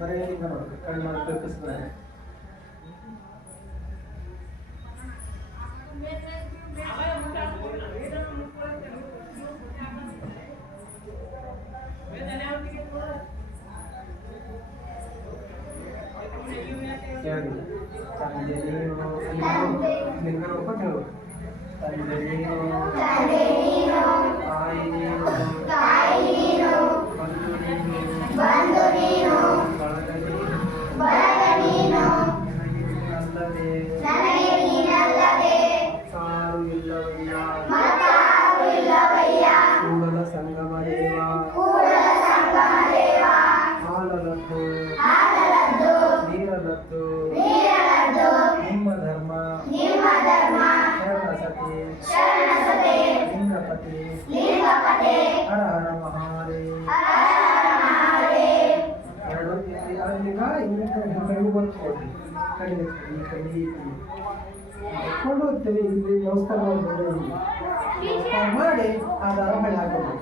ಬರೀ ನೋಡಿ ಕಡಿಮೆ ತಪ್ಪಿಸ್ತಾರೆ Thank you. ಹೇಳಿಲ್ಲ ತನ್ನ ಜನಿಯು ನಿಂಗಲು ತಂದೆ ನೀವು हर हर महादेव ಕೊಂಡೋಗ್ತೇವೆ ಮಾಡಿ ಆ ಧಾರಾವಾಹಿ ಹಾಕಬೇಕು